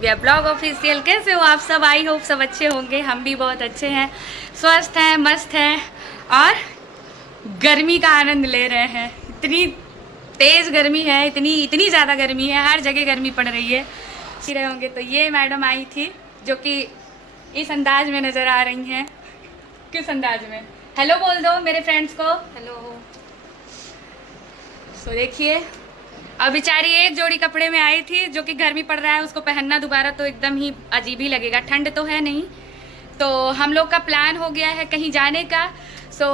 Divya blog official. कैसे हो आप सब? आई होप सब अच्छे होंगे। हम भी बहुत अच्छे हैं, स्वस्थ हैं, मस्त हैं और गर्मी का आनंद ले रहे हैं। इतनी तेज़ गर्मी है, इतनी ज़्यादा गर्मी है, हर जगह गर्मी पड़ रही है। अच्छी रहे होंगे। तो ये मैडम आई थी जो कि इस अंदाज में नज़र आ रही हैं। किस अंदाज में? हेलो बोल दो मेरे फ्रेंड्स को। हेलो। सो देखिए, अब बेचारी एक जोड़ी कपड़े में आई थी जो कि गर्मी पड़ रहा है, उसको पहनना दोबारा तो एकदम ही अजीब ही लगेगा। ठंड तो है नहीं। तो हम लोग का प्लान हो गया है कहीं जाने का। सो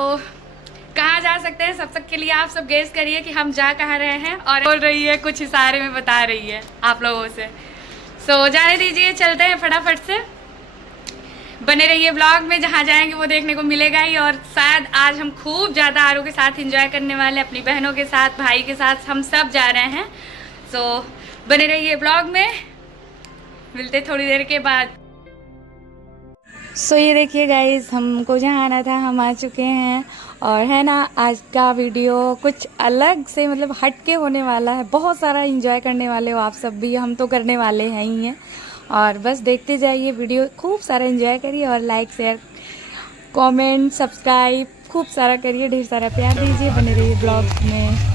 कहाँ जा सकते हैं सबके लिए आप सब गेस करिए कि हम जा कहाँ रहे हैं। और बोल रही है, कुछ इशारे में बता रही है आप लोगों से। सो जाने दीजिए, चलते हैं फटाफट से। बने रहिए ब्लॉग में, जहाँ जाएंगे वो देखने को मिलेगा ही। और शायद आज हम खूब ज़्यादा आरू के साथ एंजॉय करने वाले, अपनी बहनों के साथ, भाई के साथ, हम सब जा रहे हैं। सो बने रहिए ब्लॉग में, मिलते थोड़ी देर के बाद। सो ये देखिए गाइस, हमको जहाँ आना था हम आ चुके हैं। और है ना, आज का वीडियो कुछ अलग से मतलब हट के होने वाला है। बहुत सारा एंजॉय करने वाले हो आप सब भी, हम तो करने वाले हैं ही हैं। और बस देखते जाइए वीडियो, खूब सारा एंजॉय करिए और लाइक शेयर कमेंट सब्सक्राइब खूब सारा करिए, ढेर सारा प्यार दीजिए। बने रहिए ब्लॉग में।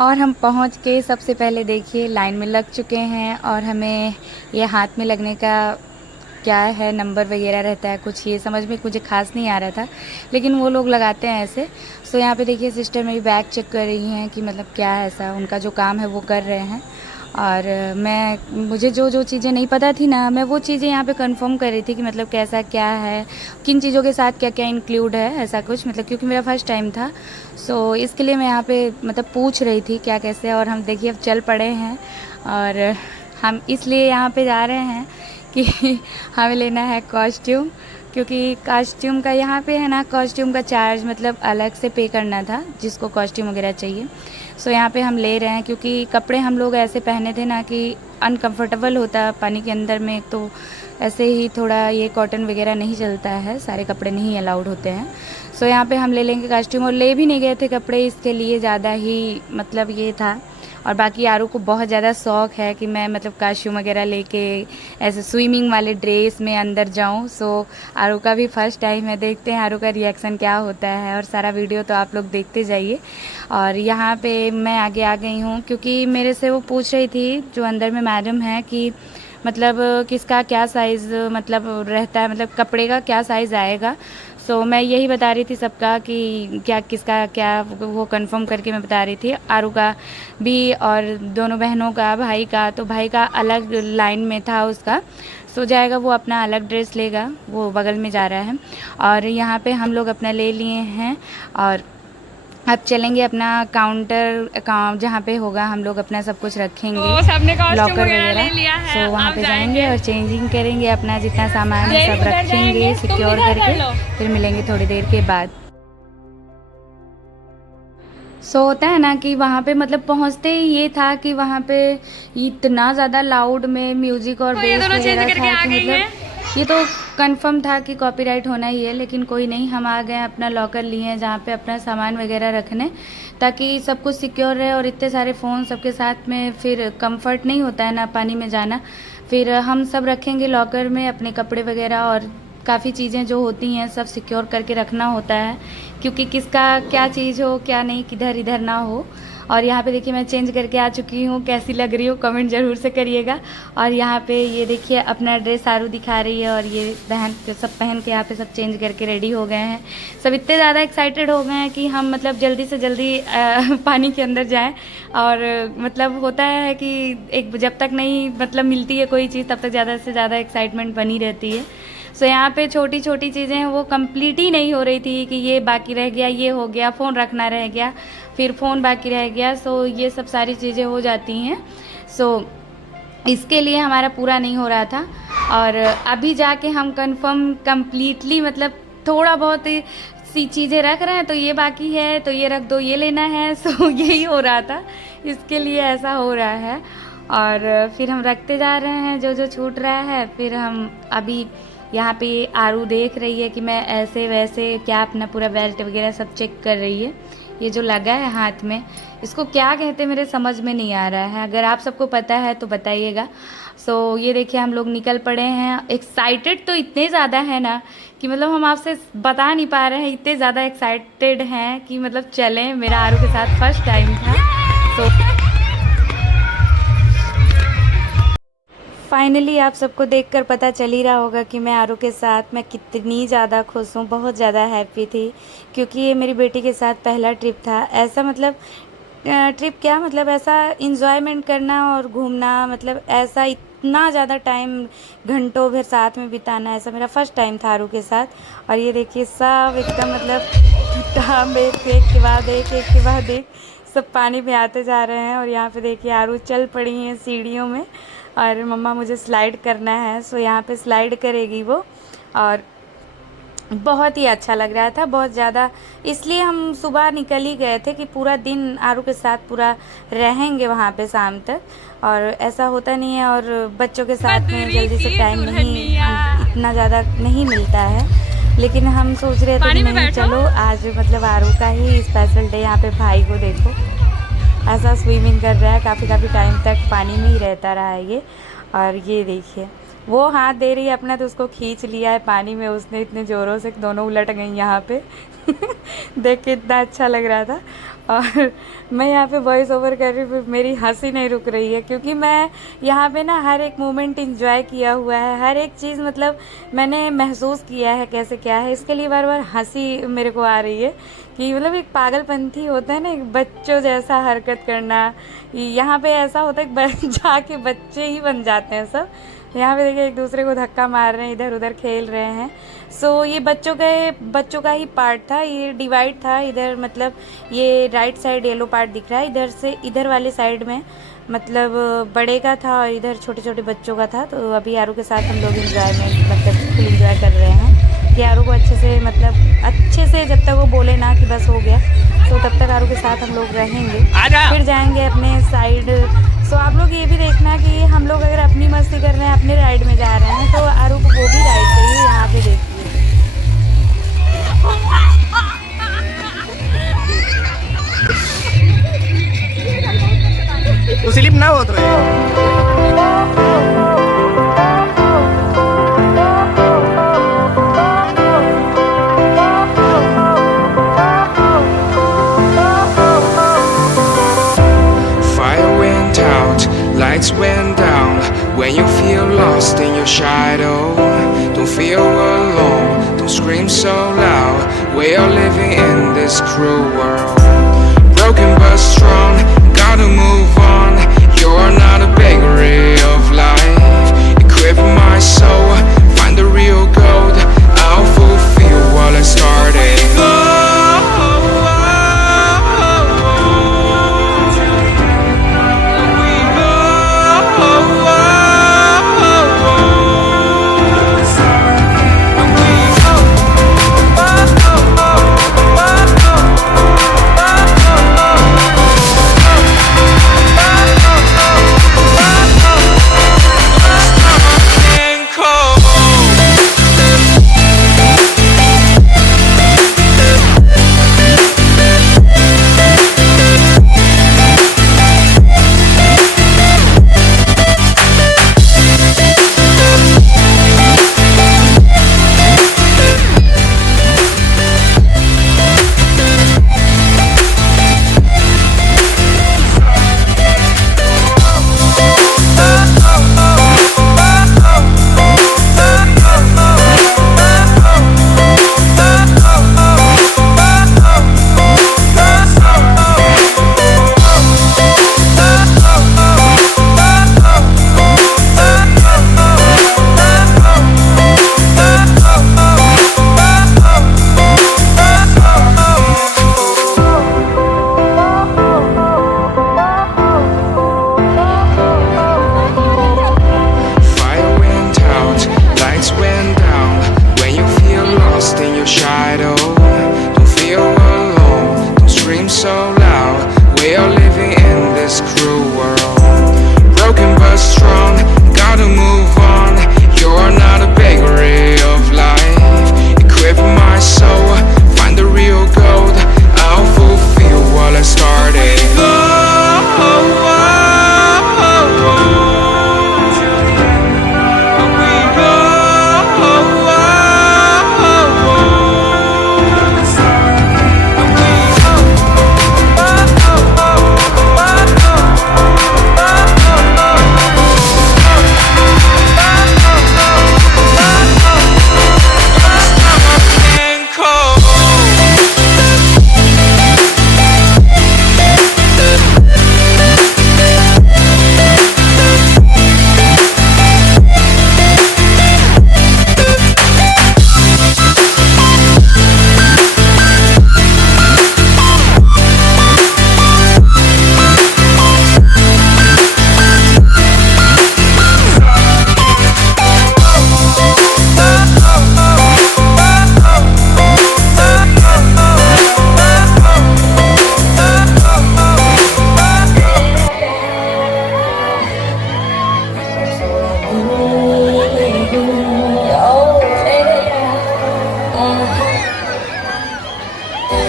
और हम पहुंच के सबसे पहले देखिए लाइन में लग चुके हैं। और हमें ये हाथ में लगने का क्या है, नंबर वगैरह रहता है कुछ, ये समझ में मुझे खास नहीं आ रहा था, लेकिन वो लोग लगाते हैं ऐसे। सो यहाँ पे देखिए सिस्टर मेरी बैग चेक कर रही हैं कि मतलब क्या है, ऐसा उनका जो काम है वो कर रहे हैं। और मुझे जो जो चीज़ें नहीं पता थी ना, मैं वो चीज़ें यहाँ पे कंफर्म कर रही थी कि मतलब कैसा क्या है, किन चीज़ों के साथ क्या क्या इंक्लूड है, ऐसा कुछ मतलब, क्योंकि मेरा फर्स्ट टाइम था। सो इसके लिए मैं यहाँ पे मतलब पूछ रही थी क्या कैसे। और हम देखिए अब चल पड़े हैं। और हम इसलिए यहाँ पे जा रहे हैं कि हमें लेना है कॉस्ट्यूम, क्योंकि कॉस्ट्यूम का यहाँ पे है ना, कॉस्ट्यूम का चार्ज मतलब अलग से पे करना था जिसको कॉस्ट्यूम वगैरह चाहिए। सो यहाँ पे हम ले रहे हैं क्योंकि कपड़े हम लोग ऐसे पहने थे ना कि अनकंफर्टेबल होता पानी के अंदर में, तो ऐसे ही थोड़ा ये कॉटन वगैरह नहीं चलता है, सारे कपड़े नहीं अलाउड होते हैं। सो यहाँ पे हम ले लेंगे कॉस्ट्यूम। और ले भी नहीं गए थे कपड़े, इसके लिए ज़्यादा ही मतलब ये था। और बाकी आरू को बहुत ज़्यादा शौक़ है कि मैं मतलब कॉस्ट्यूम वगैरह लेके ऐसे स्विमिंग वाले ड्रेस में अंदर जाऊं। सो आरू का भी फर्स्ट टाइम है, देखते हैं आरू का रिएक्शन क्या होता है। और सारा वीडियो तो आप लोग देखते जाइए। और यहाँ पे मैं आगे आ गई हूँ क्योंकि मेरे से वो पूछ रही थी जो अंदर में मैडम है कि मतलब किसका क्या साइज़ मतलब रहता है, मतलब कपड़े का क्या साइज़ आएगा। सो मैं यही बता रही थी सबका कि क्या किसका क्या, वो कंफर्म करके मैं बता रही थी। आरू का भी और दोनों बहनों का, भाई का, तो भाई का अलग लाइन में था उसका। सो जाएगा वो अपना अलग ड्रेस लेगा, वो बगल में जा रहा है। और यहाँ पे हम लोग अपना ले लिए हैं। और अब चलेंगे अपना काउंटर अकाउंट जहाँ पे होगा, हम लोग अपना सब कुछ रखेंगे, तो सबने कॉस्ट्यूम लॉकर वगैरह ले वगैरह। लिया है। सो वहाँ अब पे जाएंगे जाएंगे और चेंजिंग करेंगे, अपना जितना सामान है सब रखेंगे सिक्योर करके, फिर मिलेंगे थोड़ी देर के बाद। सो होता है ना कि वहाँ पे मतलब पहुँचते ही ये था कि वहाँ पे इतना ज़्यादा लाउड में म्यूज़िक और तो ये बेस दोनों चेंज वगैरह करके था आ कि गई हैं। मतलब ये तो कंफर्म था कि कॉपीराइट होना ही है। लेकिन कोई नहीं, हम आ गए, अपना लॉकर लिए हैं जहाँ पे अपना सामान वगैरह रखने, ताकि सब कुछ सिक्योर रहे। और इतने सारे फ़ोन सबके साथ में फिर कंफर्ट नहीं होता है ना पानी में जाना। फिर हम सब रखेंगे लॉकर में अपने कपड़े वगैरह, और काफ़ी चीज़ें जो होती हैं सब सिक्योर करके रखना होता है, क्योंकि किसका क्या चीज़ हो क्या नहीं, किधर इधर ना हो। और यहाँ पे देखिए मैं चेंज करके आ चुकी हूँ, कैसी लग रही हूँ कमेंट ज़रूर से करिएगा। और यहाँ पे ये देखिए अपना ड्रेस आरू दिखा रही है, और ये सब पहन के यहाँ पे सब चेंज करके रेडी हो गए हैं। सब इतने ज़्यादा एक्साइटेड हो गए हैं कि हम मतलब जल्दी से जल्दी पानी के अंदर जाएँ। और मतलब होता है कि एक जब तक नहीं मतलब मिलती है कोई चीज़, तब तक ज़्यादा से ज़्यादा एक्साइटमेंट बनी रहती है। सो यहाँ पे छोटी छोटी चीज़ें हैं वो कंप्लीट ही नहीं हो रही थी कि ये बाकी रह गया, ये हो गया, फ़ोन रखना रह गया, फिर फ़ोन बाकी रह गया। सो ये सब सारी चीज़ें हो जाती हैं। सो इसके लिए हमारा पूरा नहीं हो रहा था। और अभी जाके हम कंप्लीटली मतलब थोड़ा बहुत सी चीज़ें रख रहे हैं, तो ये बाकी है, तो ये रख दो, ये लेना है। सो यही हो रहा था, इसके लिए ऐसा हो रहा है। और फिर हम रखते जा रहे हैं जो जो छूट रहा है। फिर हम अभी यहाँ पे आरू देख रही है कि मैं ऐसे वैसे क्या अपना पूरा बेल्ट वगैरह सब चेक कर रही है। ये जो लगा है हाथ में, इसको क्या कहते हैं मेरे समझ में नहीं आ रहा है, अगर आप सबको पता है तो बताइएगा। सो ये देखिए हम लोग निकल पड़े हैं। एक्साइटेड तो इतने ज़्यादा है ना कि मतलब हम आपसे बता नहीं पा रहे हैं, इतने ज़्यादा एक्साइटेड हैं कि मतलब चलें। मेरा आरू के साथ फर्स्ट टाइम था। तो फाइनली आप सबको देखकर पता चल ही रहा होगा कि मैं आरू के साथ मैं कितनी ज़्यादा खुश हूँ, बहुत ज़्यादा हैप्पी थी, क्योंकि ये मेरी बेटी के साथ पहला ट्रिप था। ऐसा मतलब ट्रिप क्या मतलब ऐसा इंजॉयमेंट करना और घूमना, मतलब ऐसा इतना ज़्यादा टाइम घंटों भर साथ में बिताना, ऐसा मेरा फर्स्ट टाइम था आरू के साथ। और ये देखिए सब एकदम मतलब एक के बाद एक सब पानी में आते जा रहे हैं। और यहाँ पे देखिए आरू चल पड़ी हैं सीढ़ियों में, और मम्मा मुझे स्लाइड करना है। सो यहाँ पे स्लाइड करेगी वो। और बहुत ही अच्छा लग रहा था, बहुत ज़्यादा। इसलिए हम सुबह निकल ही गए थे कि पूरा दिन आरू के साथ पूरा रहेंगे वहाँ पे शाम तक। और ऐसा होता नहीं है, और बच्चों के साथ में जल्दी से टाइम नहीं इतना ज़्यादा नहीं मिलता है। लेकिन हम सोच रहे थे कि नहीं चलो आज मतलब आरू का ही स्पेशल डे। यहाँ पे भाई को देखो ऐसा स्विमिंग कर रहा है, काफ़ी टाइम तक पानी में ही रहता रहा है ये। और ये देखिए वो हाथ दे रही है अपना, तो उसको खींच लिया है पानी में उसने इतने ज़ोरों से, दोनों उलट गई यहाँ पे देख के इतना अच्छा लग रहा था। और मैं यहाँ पे वॉइस ओवर कर रही हूँ, मेरी हंसी नहीं रुक रही है, क्योंकि मैं यहाँ पे ना हर एक मोमेंट इंजॉय किया हुआ है, हर एक चीज़ मतलब मैंने महसूस किया है कैसे क्या है। इसके लिए बार बार हंसी मेरे को आ रही है कि मतलब एक पागलपंथी होता है ना, एक बच्चों जैसा हरकत करना। यहाँ पे ऐसा होता है जाके बच्चे ही बन जाते हैं सब। यहाँ पे देखिए एक दूसरे को धक्का मार रहे हैं, इधर उधर खेल रहे हैं। सो ये बच्चों का ही पार्ट था, ये डिवाइड था। इधर मतलब ये राइट साइड येलो पार्ट दिख रहा है, इधर से इधर वाले साइड में मतलब बड़े का था, और इधर छोटे छोटे बच्चों का था। तो अभी आरू के साथ हम लोग इंजॉयमेंट मतलब फुल इंजॉय कर रहे हैं कि आरू को अच्छे से जब तक वो बोले ना कि बस हो गया, तो तब तक आरू के साथ हम लोग रहेंगे, फिर जाएंगे अपने साइड। सो आप लोग ये भी देखना कि हम लोग अगर अपनी मस्ती कर रहे हैं, अपने राइड में जा रहे हैं, तो आरू को वो भी राइड चाहिए। यहाँ पे देखिए तो स्लिप ना हो तो lights went down when you feel lost in your shadow. Don't feel alone, don't scream so loud. We are living in this cruel world. Broken but strong, gotta move on. You're not a bakery of life. Equip my soul, find the real gold. I'll fulfill what I started. Call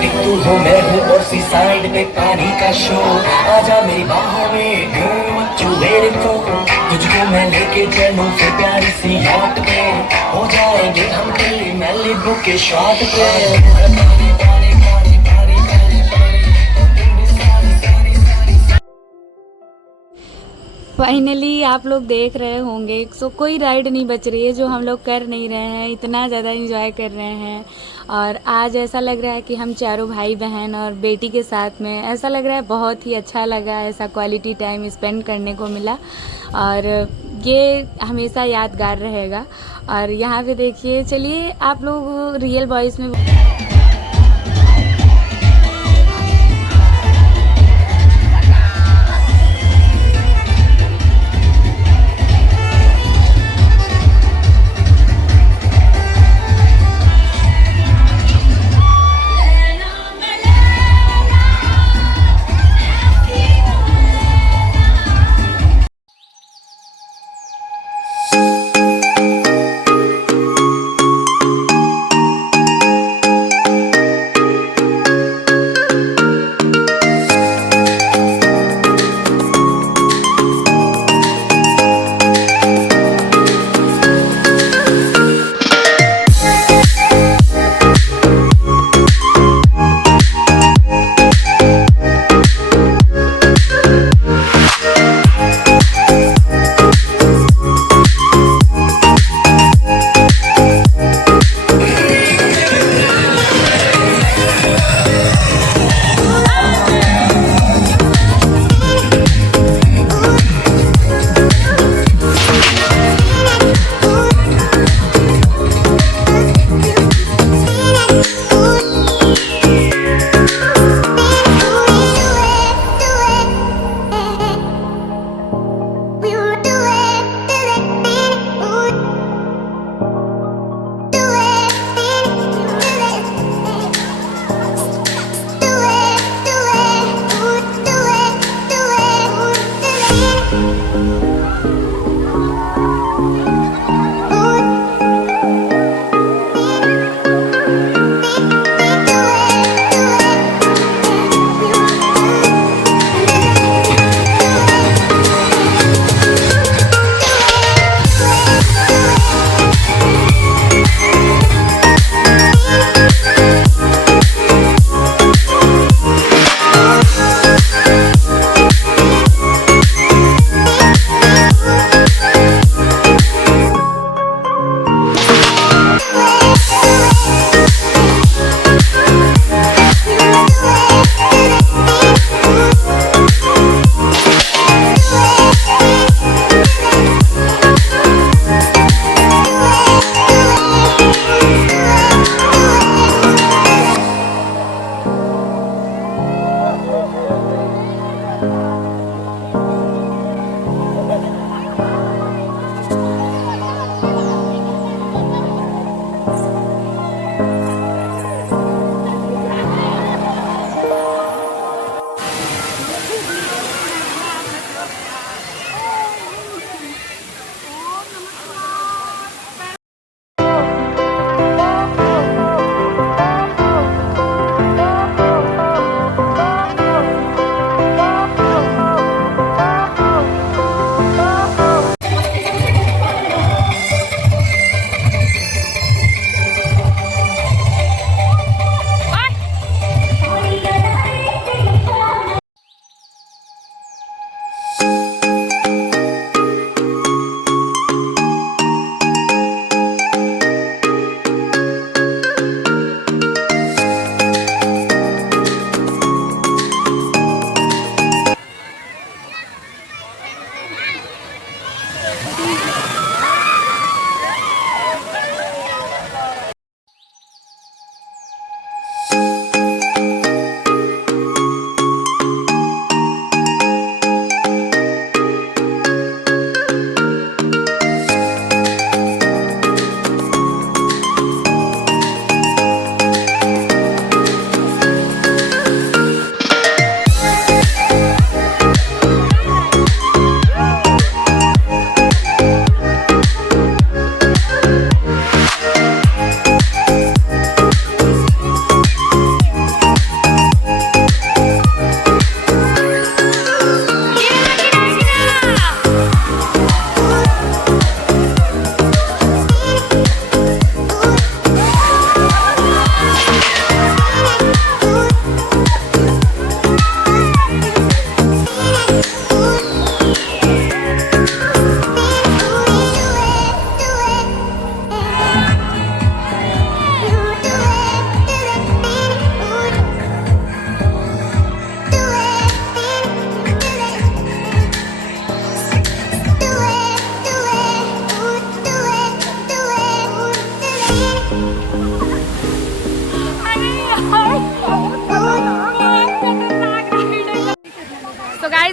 एक तू हो मैं हूँ और सी side पे पानी का show, आजा मेरी बाहों में girl what you waiting for, तुझको मैं लेके चलूं फिर प्यारी सी याट पे, हो जाएंगे हम दिल्ली मैलिबू के शॉट पे। फाइनली आप लोग देख रहे होंगे सो कोई राइड नहीं बच रही है जो हम लोग कर नहीं रहे हैं, इतना ज़्यादा एंजॉय कर रहे हैं। और आज ऐसा लग रहा है कि हम चारों भाई बहन और बेटी के साथ में, ऐसा लग रहा है बहुत ही अच्छा लगा, ऐसा क्वालिटी टाइम स्पेंड करने को मिला और ये हमेशा यादगार रहेगा। और यहाँ पे देखिए, चलिए आप लोग रियल बॉयज़ में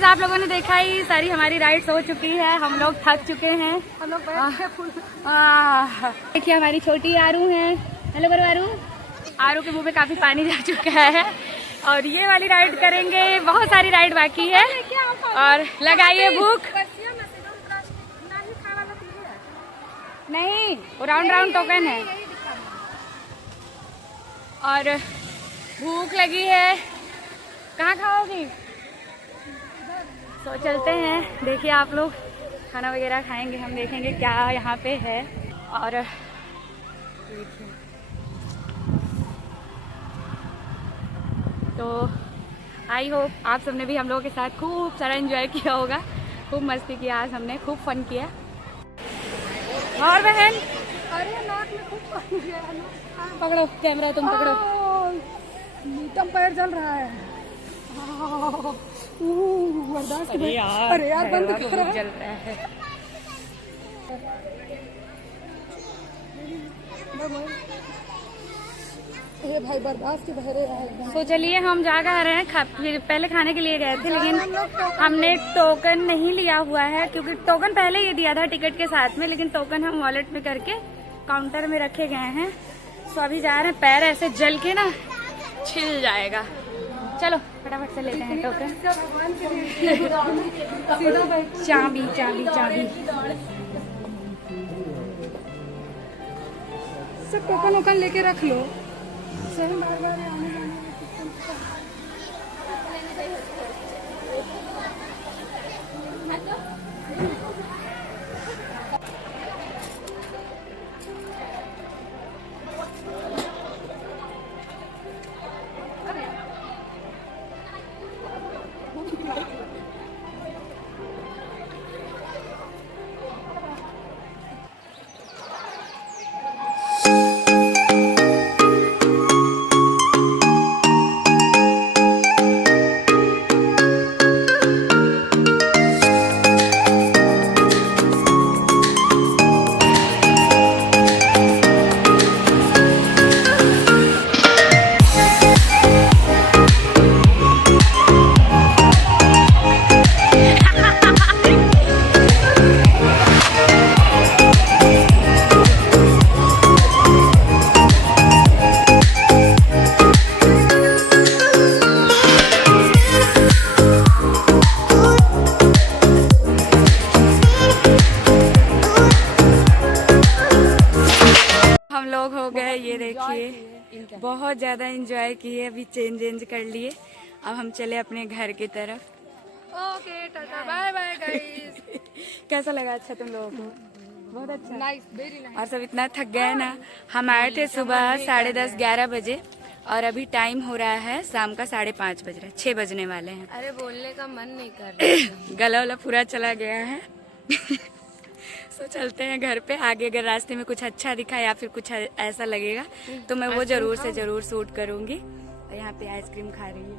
गाइस आप लोगों ने देखा ही, सारी हमारी राइड्स हो चुकी है, हम लोग थक चुके हैं। हम लोग देखिए हमारी छोटी आरू है। हेलो करो आरू। आरू के मुंह में काफी पानी जा चुका है और ये वाली राइड करेंगे, बहुत सारी राइड बाकी है और लगाइए भूख। नहीं वो राउंड राउंड टोकन है और भूख लगी है, कहाँ खाओगी? तो चलते हैं, देखिए आप लोग खाना वगैरह खाएंगे, हम देखेंगे क्या यहाँ पे है। और देखिए तो आई होप आप सबने भी हम लोगों के साथ खूब सारा एंजॉय किया होगा, खूब मस्ती किया, आज हमने खूब फन किया। और बहन अरे नाक में कुछ पानी गया है। पकड़ो कैमरा, तुम पकड़ो। नीतम पैर जल रहा है। बर्दाश्त अरे यार, अरे यार बंद कर रहा है। जल रहा है। ये भाई बर्दाश्त के बहरे है। तो चलिए हम जा रहे हैं, पहले खाने के लिए गए थे लेकिन हमने टोकन नहीं लिया हुआ है, क्योंकि टोकन पहले ही दिया था टिकट के साथ में, लेकिन टोकन हम वॉलेट में करके काउंटर में रखे गए हैं। तो अभी जा रहे हैं, पैर ऐसे जल के ना छिल जाएगा। चलो फटाफट से लेते हैं टोकन। चाबी चाबी चाबी सब टोकन वोकन लेके रख लो। सही बार बार आने जाने में लोग हो गए, ये देखिए बहुत ज़्यादा एंजॉय किए, अभी चेंज कर लिए, अब हम चले अपने घर की तरफ। Okay tata bye bye guys. कैसा लगा? अच्छा तुम लोगों को? बहुत अच्छा, नाइस, वेरी नाइस। और सब इतना थक गए ना, हम आए थे सुबह 10:30 11 बजे और अभी टाइम हो रहा है शाम का 5:30 बज रहा है, 6 बजने वाले हैं। अरे बोलने का मन नहीं कर रहा। गला वाला पूरा चला गया है। तो चलते हैं घर पे। आगे अगर रास्ते में कुछ अच्छा दिखा या फिर कुछ ऐसा लगेगा तो मैं वो जरूर से जरूर शूट करूंगी। और यहाँ पे आइसक्रीम खा रही हूँ।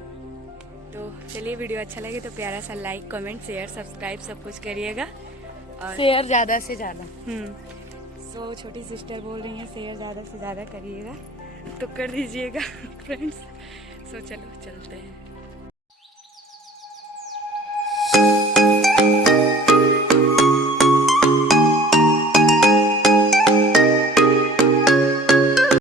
तो चलिए, वीडियो अच्छा लगे तो प्यारा सा लाइक कमेंट शेयर सब्सक्राइब सब कुछ करिएगा और शेयर ज्यादा से ज्यादा। सो छोटी सिस्टर बोल रही है शेयर ज़्यादा से ज़्यादा करिएगा, तो कर दीजिएगा फ्रेंड्स। सो चलो चलते हैं।